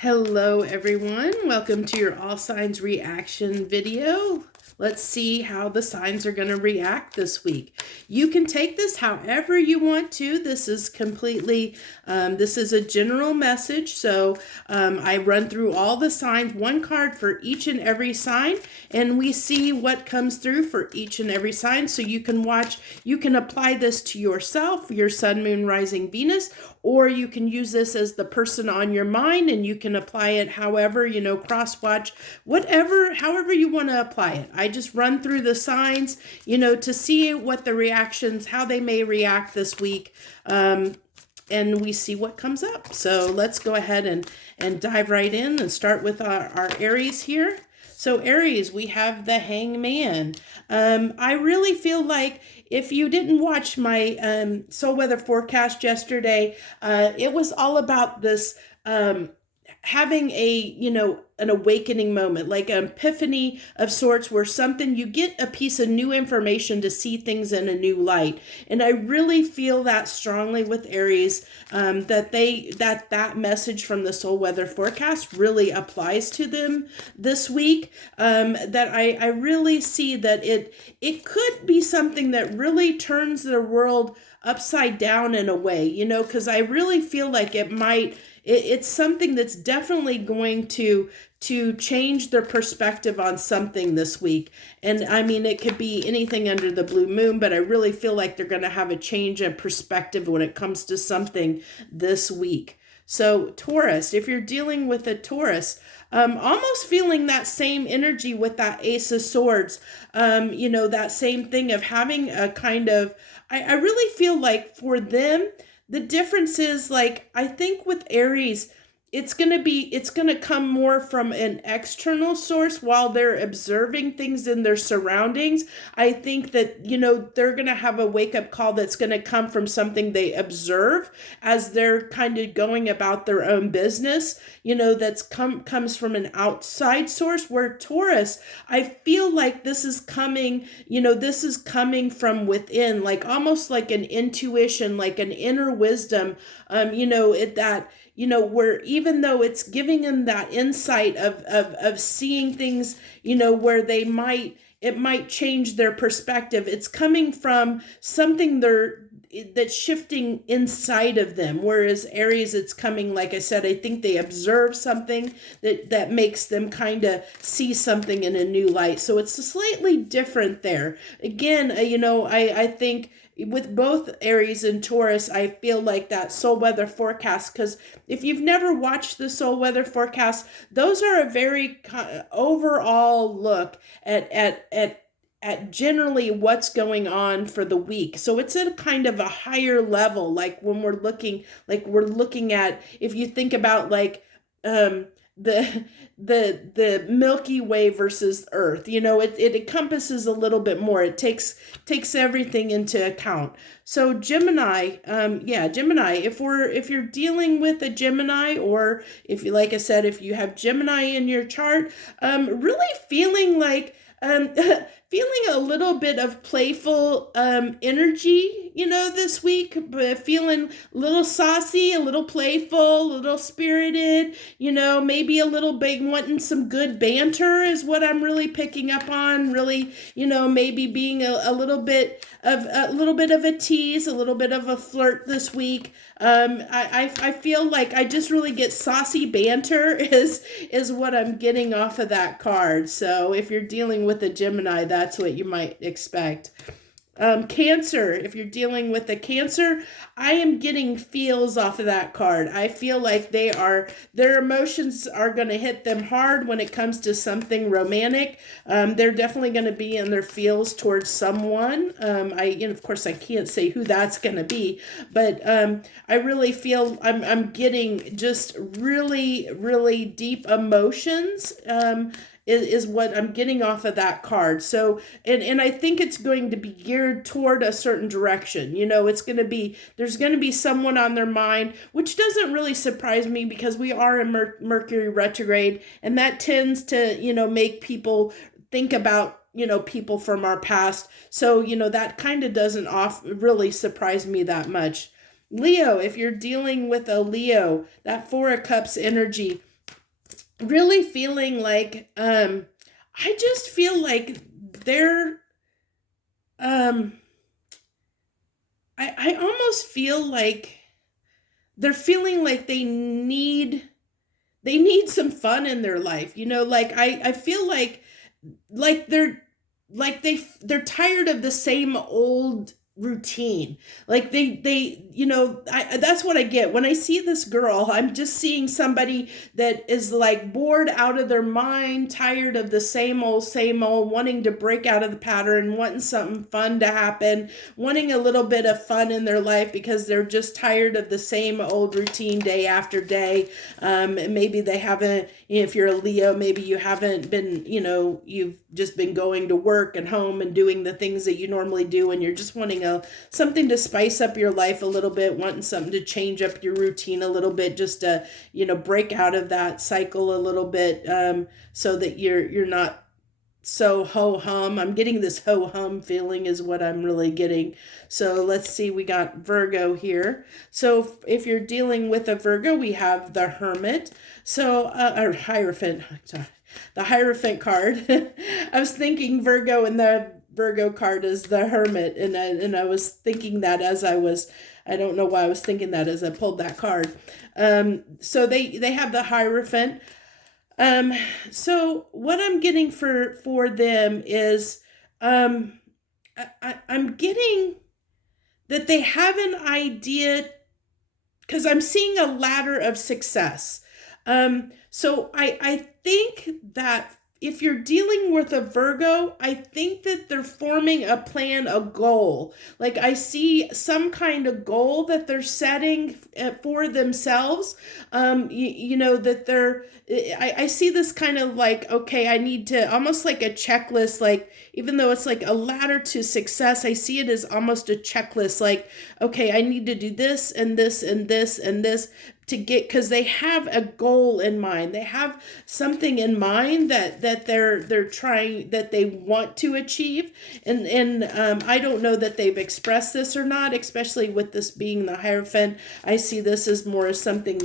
Hello everyone, welcome to your all signs reaction video. Let's see how the signs are going to react this week. You can take this however you want to. This is completely, this is a general message. So I run through all the signs, one card for each and every sign, and we see what comes through for each and every sign. So you can watch, you can apply this to yourself, your sun, moon, rising, Venus, or you can use this as the person on your mind and you can apply it however, cross watch, whatever, however you want to apply it. I just run through the signs, to see what the reactions, how they may react this week. And we see what comes up. So let's go ahead and dive right in and start with our Aries here. So Aries, we have the Hangman. I really feel like if you didn't watch my soul weather forecast yesterday, it was all about this having an awakening moment, like an epiphany of sorts, where something, you get a piece of new information to see things in a new light. And I really feel that strongly with Aries, that message from the soul weather forecast really applies to them this week. That I really see that it could be something that really turns their world upside down in a way, because I really feel like it's something that's definitely going to change their perspective on something this week. And I mean, it could be anything under the blue moon, but I really feel like they're going to have a change in perspective when it comes to something this week. So Taurus, if you're dealing with a Taurus, almost feeling that same energy with that Ace of Swords, that same thing of having a kind of, I really feel like for them, the difference is, like, I think with Aries, it's going to come more from an external source while they're observing things in their surroundings. I think that, they're going to have a wake-up call that's going to come from something they observe as they're kind of going about their own business, that's comes from an outside source. Where Taurus, I feel like this is coming, from within, like almost like an intuition, like an inner wisdom, where even though it's giving them that insight of seeing things, where it might change their perspective. It's coming from something that's shifting inside of them. Whereas Aries, it's coming, like I said, I think they observe something that makes them kind of see something in a new light. So it's slightly different there. Again, I think with both Aries and Taurus, I feel like that soul weather forecast, because if you've never watched the soul weather forecast, those are a very overall look at generally what's going on for the week. So it's at a kind of a higher level, like when we're looking at, if you think about like the Milky Way versus Earth, it encompasses a little bit more. It takes everything into account. So Gemini, Gemini, if you're dealing with a Gemini, or if you, like I said, if you have Gemini in your chart, really feeling like feeling a little bit of playful energy, this week, but feeling a little saucy, a little playful, a little spirited, maybe a little big, wanting some good banter is what I'm really picking up on. Really, maybe being a little bit of a tease, a little bit of a flirt this week. I feel like I just really get saucy banter is what I'm getting off of that card. So if you're dealing with a Gemini, that's what you might expect. Cancer, if you're dealing with a Cancer, I am getting feels off of that card. I feel like their emotions are going to hit them hard when it comes to something romantic. They're definitely going to be in their feels towards someone. Of course, I can't say who that's going to be, but I really feel I'm getting just really, really deep emotions. Is what I'm getting off of that card. So, and I think it's going to be geared toward a certain direction. There's going to be someone on their mind, which doesn't really surprise me because we are in Mercury retrograde, and that tends to, make people think about, people from our past. So, that kind of doesn't really surprise me that much. Leo, if you're dealing with a Leo, that Four of Cups energy, really feeling like, I just feel like they're, um, I almost feel like they're feeling like they need some fun in their life. Like I feel like they're tired of the same old routine. Like that's what I get when I see this girl. I'm just seeing somebody that is like bored out of their mind, tired of the same old, wanting to break out of the pattern, wanting something fun to happen, wanting a little bit of fun in their life because they're just tired of the same old routine day after day. Maybe they haven't, if you're a Leo, maybe you haven't been, you've just been going to work and home and doing the things that you normally do, and you're just wanting something to spice up your life a little bit, wanting something to change up your routine a little bit, just to, break out of that cycle a little bit, so that you're not so ho-hum. I'm getting this ho-hum feeling is what I'm really getting. So let's see, we got Virgo here. So if you're dealing with a Virgo, we have the Hermit. So, or Hierophant, sorry, the Hierophant card. I was thinking Virgo, and the Virgo card is the Hermit. And I was thinking that I don't know why I was thinking that as I pulled that card. So they have the Hierophant. So what I'm getting for them is, I'm getting that they have an idea, because I'm seeing a ladder of success. So I think that if you're dealing with a Virgo, I think that they're forming a plan, a goal. Like I see some kind of goal that they're setting for themselves. That I see this kind of like, okay, I need to, almost like a checklist, like, even though it's like a ladder to success, I see it as almost a checklist. Like, okay, I need to do this and this and this and this to get, because they have a goal in mind. They have something in mind that they're trying, that they want to achieve. And I don't know that they've expressed this or not, especially with this being the Hierophant. I see this as more as something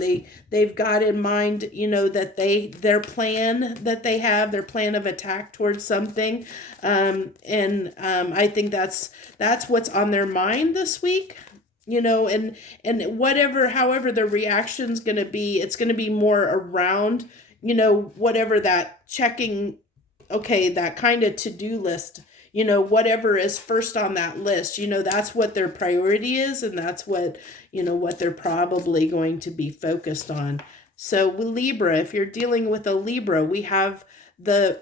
they've got in mind, that their plan that they have, their plan of attack towards something. I think that's what's on their mind this week. And however the reaction's going to be, it's going to be more around, whatever that checking, okay, that kind of to-do list, whatever is first on that list, that's what their priority is, and that's what they're probably going to be focused on. So with Libra, if you're dealing with a Libra, we have the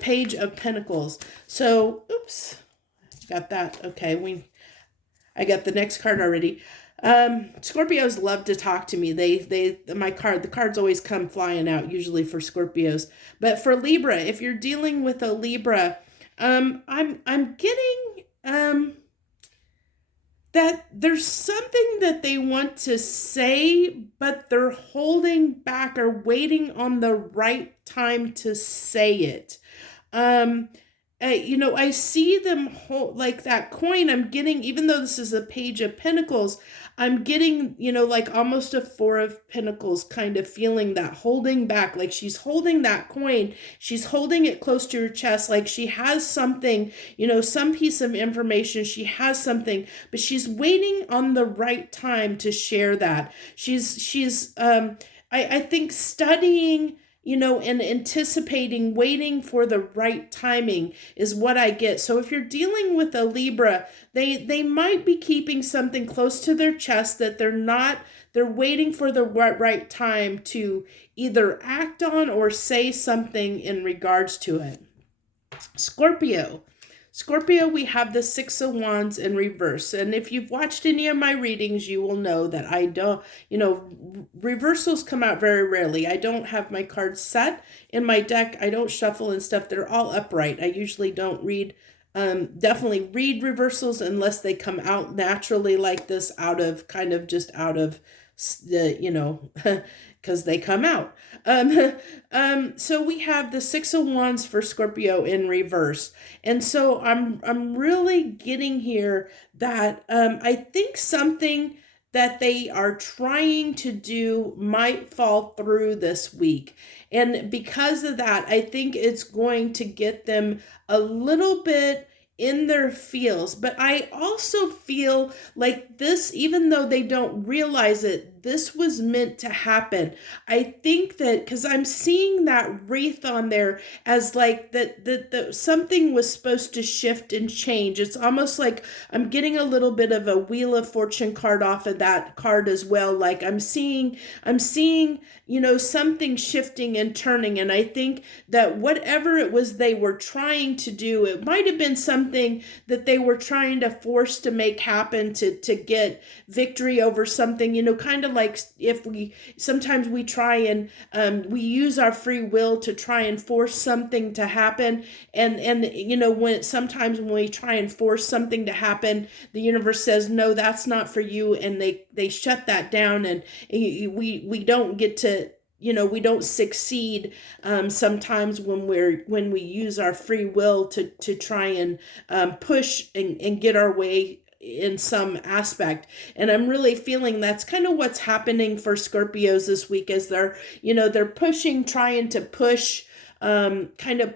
Page of Pentacles. So, oops, got that. Okay, I got the next card already. Scorpios love to talk to me. The cards always come flying out, usually for Scorpios. But for Libra, if you're dealing with a Libra, I'm getting that there's something that they want to say, but they're holding back or waiting on the right time to say it. I see them hold like that coin. I'm getting, even though this is a Page of Pentacles, I'm getting, like almost a Four of Pentacles kind of feeling, that holding back, like she's holding that coin. She's holding it close to her chest, like she has something, some piece of information. She has something, but she's waiting on the right time to share that. I think studying, and anticipating, waiting for the right timing is what I get. So if you're dealing with a Libra, they might be keeping something close to their chest that they're waiting for the right time to either act on or say something in regards to it. Scorpio, we have the Six of Wands in reverse. And if you've watched any of my readings, you will know that I don't, reversals come out very rarely. I don't have my cards set in my deck. I don't shuffle and stuff. They're all upright. I usually don't definitely read reversals unless they come out naturally like this, out of the, because they come out. So we have the Six of Wands for Scorpio in reverse. And so I'm really getting here that I think something that they are trying to do might fall through this week. And because of that, I think it's going to get them a little bit in their feels. But I also feel like this, even though they don't realize it, this was meant to happen. I think that because I'm seeing that wreath on there as like that something was supposed to shift and change. It's almost like I'm getting a little bit of a Wheel of Fortune card off of that card as well. Like I'm seeing, something shifting and turning. And I think that whatever it was they were trying to do, it might have been something that they were trying to force to make happen to get victory over something, kind of like if sometimes we try and we use our free will to try and force something to happen. And sometimes when we try and force something to happen, the universe says, no, that's not for you. And they shut that down, and we don't get to, we don't succeed sometimes when we use our free will to try and push and get our way in some aspect. And I'm really feeling that's kind of what's happening for Scorpios this week, as they're pushing, trying to push, kind of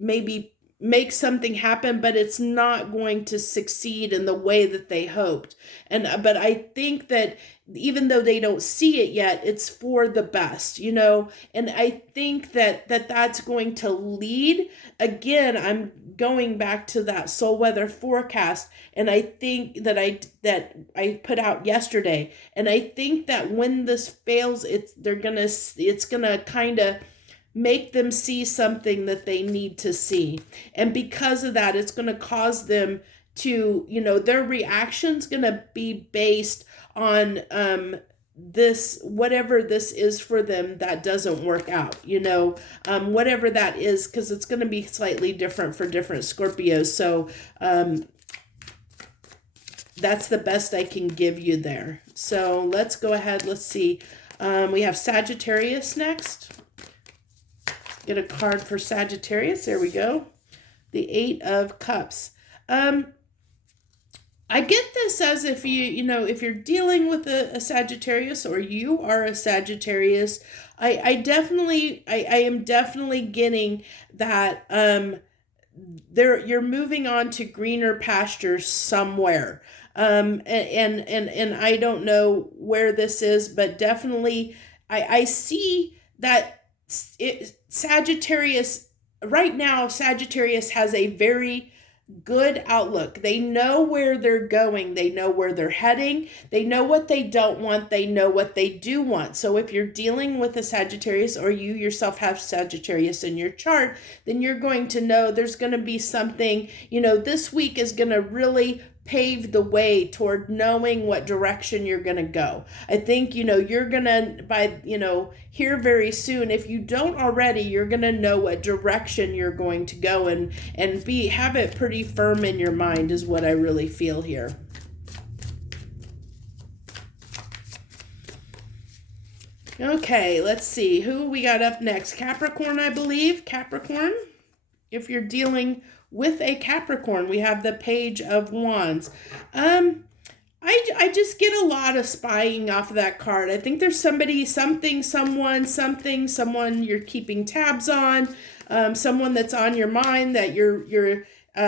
maybe make something happen, but it's not going to succeed in the way that they hoped. But I think that even though they don't see it yet, it's for the best, and I think that that's going to lead. Again, I'm going back to that soul weather forecast, and I think that I put out yesterday, and I think that when this fails, it's gonna kind of make them see something that they need to see. And because of that, it's going to cause them to, their reaction's going to be based on this, whatever this is for them that doesn't work out, whatever that is, because it's going to be slightly different for different Scorpios. So that's the best I can give you there. So let's go ahead. Let's see. We have Sagittarius next. Get a card for Sagittarius. There we go. The 8 of Cups. I get this as if if you're dealing with a Sagittarius, or you are a Sagittarius, I am definitely getting that you're moving on to greener pastures somewhere. And I don't know where this is, but definitely I see that Sagittarius right now, Sagittarius has a very good outlook. They know where they're going. They know where they're heading. They know what they don't want. They know what they do want. So if you're dealing with a Sagittarius, or you yourself have Sagittarius in your chart, then you're going to know there's going to be something, this week is going to really pave the way toward knowing what direction you're going to go. I think, you're going to, here very soon, if you don't already, you're going to know what direction you're going to go and have it pretty firm in your mind is what I really feel here. Okay, let's see who we got up next. Capricorn, I believe. Capricorn. If you're dealing with a Capricorn, we have the Page of Wands. I just get a lot of spying off of that card. I think there's somebody, something, someone you're keeping tabs on, someone that's on your mind that you're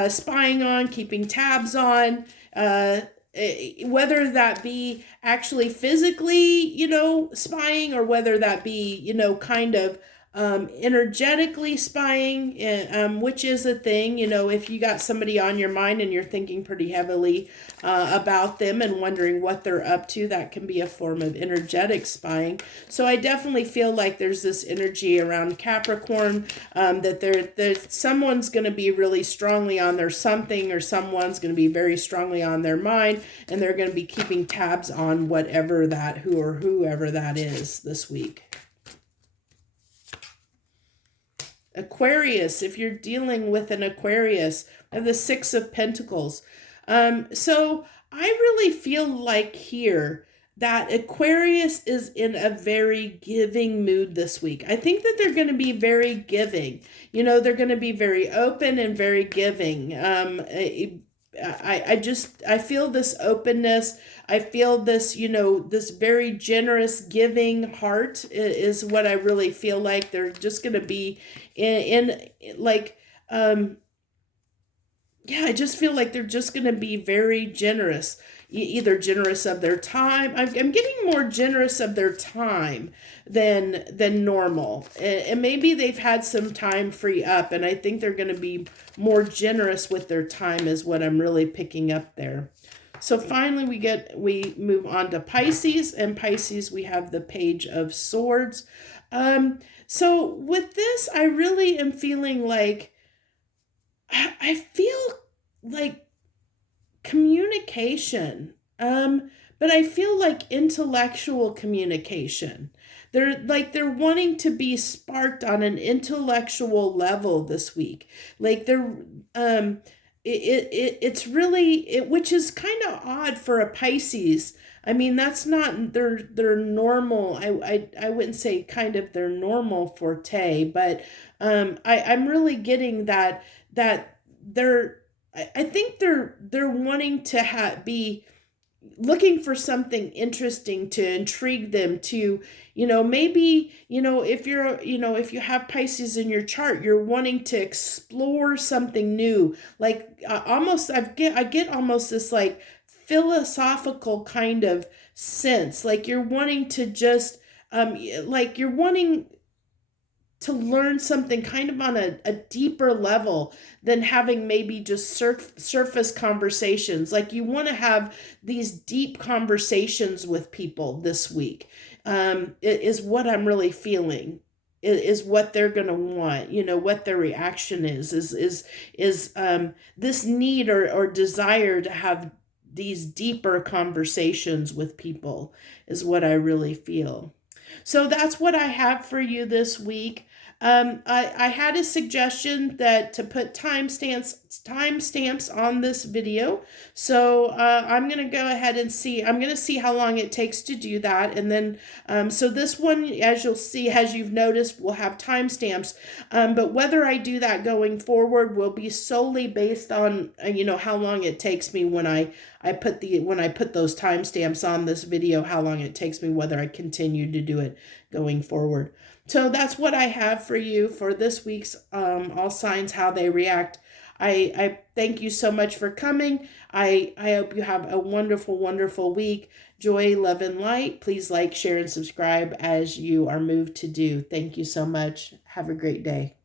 spying on, keeping tabs on, whether that be actually physically, spying, or whether that be, kind of energetically spying, which is a thing, if you got somebody on your mind and you're thinking pretty heavily about them and wondering what they're up to, that can be a form of energetic spying. So I definitely feel like there's this energy around Capricorn, that someone's going to be really strongly on their something, or someone's going to be very strongly on their mind, and they're going to be keeping tabs on whoever that is this week. Aquarius, if you're dealing with an Aquarius, I have the 6 of Pentacles. So I really feel like here that Aquarius is in a very giving mood this week. I think that they're going to be very giving. They're going to be very open and very giving. I feel this openness. I feel this, this very generous giving heart is what I really feel like. They're just going to be in like, yeah, I just feel like they're just going to be very generous, either generous of their time. I'm getting more generous of their time than normal, and maybe they've had some time free up, and I think they're going to be more generous with their time is what I'm really picking up there. So finally we move on to Pisces, and Pisces we have the Page of Swords. So with this, I really am feeling like I feel like communication, but I feel like intellectual communication. They're wanting to be sparked on an intellectual level this week. Like it's really which is kind of odd for a Pisces. I mean, that's not their normal. I wouldn't say kind of their normal forte, but I'm really getting that I think they're wanting to be looking for something interesting to intrigue them to, maybe, if you have Pisces in your chart, you're wanting to explore something new. Like almost I get almost this like philosophical kind of sense. Like you're wanting to just like you're wanting to learn something kind of on a deeper level than having maybe just surface conversations. Like you want to have these deep conversations with people this week, is what I'm really feeling. Is what they're going to want, what their reaction is this need or desire to have these deeper conversations with people is what I really feel. So that's what I have for you this week. I had a suggestion that to put timestamps on this video. So I'm going to go ahead and see. I'm going to see how long it takes to do that. And then, so this one, as you'll see, as you've noticed, will have timestamps. But whether I do that going forward will be solely based on, how long it takes me when I put those timestamps on this video, how long it takes me, whether I continue to do it going forward. So that's what I have for you for this week's All Signs, How They React. I thank you so much for coming. I hope you have a wonderful, wonderful week. Joy, love, and light. Please like, share, and subscribe as you are moved to do. Thank you so much. Have a great day.